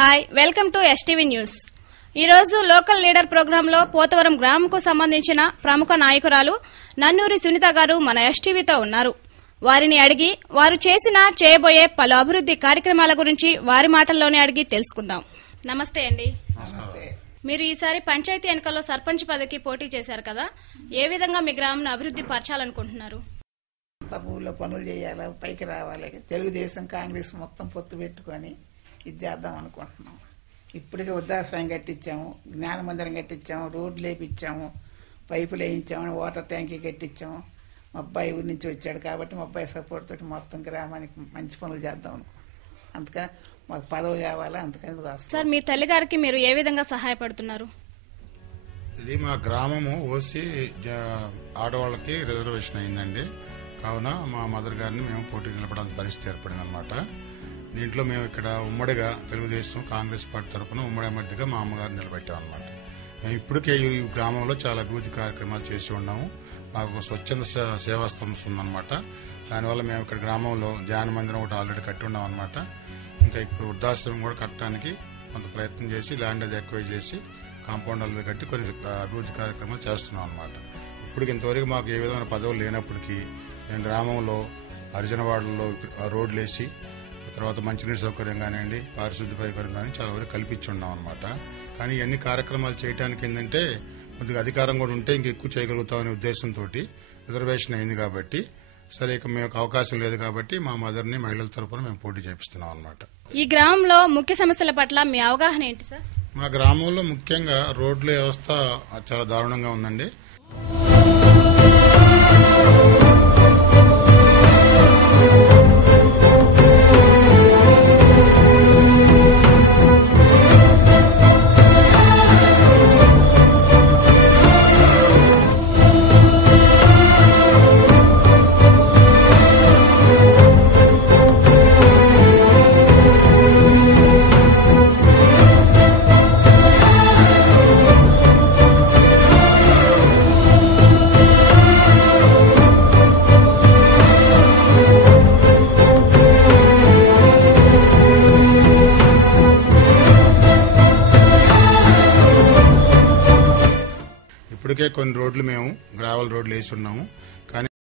Hi, welcome to STV news. ఈ రోజు local leader ప్రోగ్రాంలో పోతవరం గ్రామంకు సంబంధించిన ప్రముఖ నాయకురాలు నన్నూరి సునీత గారు మన ఎస్టీవీతో ఉన్నారు. వారిని అడిగి వారు చేయబోయే పలు అభివృద్ది కార్యక్రమాల గురించి వారి మాటల్లోనే అడిగి తెలుసుకుందాం. నమస్తే అండి. మీరు ఈసారి పంచాయతీ ఎన్నికల్లో సర్పంచ్ పదవికి పోటీ చేశారు కదా, ఏ విధంగా మీ గ్రామం అభివృద్ది పరచాలనుకుంటున్నారు? ఊళ్ళో పనులు చేయాలి, పైకి రావాలి. తెలుగుదేశం కాంగ్రెస్ మొత్తం పొత్తు పెట్టుకొని ఇది చేద్దాం అనుకుంటున్నాం. ఇప్పటికే వృద్ధాశ్రయం కట్టించాము, జ్ఞాన మందిరం కట్టించాము, రోడ్లు వేయించాము, పైపులు వేయించాము, వాటర్ ట్యాంకీ కట్టించాము. మా అబ్బాయి ఊరి నుంచి వచ్చాడు కాబట్టి మా అబ్బాయి సపోర్ట్ తోటి మొత్తం గ్రామానికి మంచి పనులు చేద్దాం అనుకుంటున్నాం. అందుకని మాకు పదవి కావాలి, అందుకని సార్ మీ తల్లిగారికి మీరు ఏ విధంగా సహాయపడుతున్నారు? ఇది మా గ్రామము ఓసీ ఆడవాళ్ళకి రిజర్వేషన్ అయిందండి. కావున మా మదర్ గారిని మేము పోటీ నిలపడానికి పరిస్థితి ఏర్పడింది అనమాట. దీంట్లో మేము ఇక్కడ ఉమ్మడిగా తెలుగుదేశం కాంగ్రెస్ పార్టీ తరఫున ఉమ్మడి అభ్యర్థిగా మా అమ్మగారిని నిలబెట్టామన్నమాట. మేము ఇప్పటికే ఈ గ్రామంలో చాలా అభివృద్ది కార్యక్రమాలు చేసి ఉన్నాము. మాకు స్వచ్ఛంద సేవా సంస్థ ఉందన్నమాట. దానివల్ల మేము ఇక్కడ గ్రామంలో ధ్యాన మందిరం ఒకటి ఆల్రెడీ కట్టి ఉన్నాం అనమాట. ఇంకా ఇప్పుడు వృద్ధాశ్రమం కూడా కట్టడానికి కొంత ప్రయత్నం చేసి ల్యాండ్ అది ఎక్వైర్ చేసి కాంపౌండ్ అది కట్టి కొన్ని అభివృద్ది కార్యక్రమాలు చేస్తున్నాం అనమాట. ఇప్పటికి ఇంతవరకు మాకు ఏ విధమైన పదవులు లేనప్పటికీ మేము గ్రామంలో హరిజనవాడలో రోడ్లు వేసి తర్వాత మంచినీటి సౌకర్యం కానివ్వండి, పారిశుద్ధ్య సౌకర్యం కానీ చాలా వరకు కల్పించి ఉన్నాం అనమాట. కానీ ఇవన్నీ కార్యక్రమాలు చేయడానికి ఏంటంటే కొద్దిగా అధికారం కూడా ఉంటే ఇంకెక్కువ చేయగలుగుతామనే ఉద్దేశంతో రిజర్వేషన్ అయింది కాబట్టి, సరే ఇక మేము అవకాశం లేదు కాబట్టి మా మదర్ని మహిళల తరఫున మేము పోటీ చేపిస్తున్నాం అనమాట. ఈ గ్రామంలో ముఖ్య సమస్యల పట్ల మీ అవగాహన ఏంటి సార్? మా గ్రామంలో ముఖ్యంగా రోడ్ల వ్యవస్థ చాలా దారుణంగా ఉందండి. ఇప్పటికే కొన్ని రోడ్లు మేము గ్రావెల్ రోడ్లు వేసి ఉన్నాము.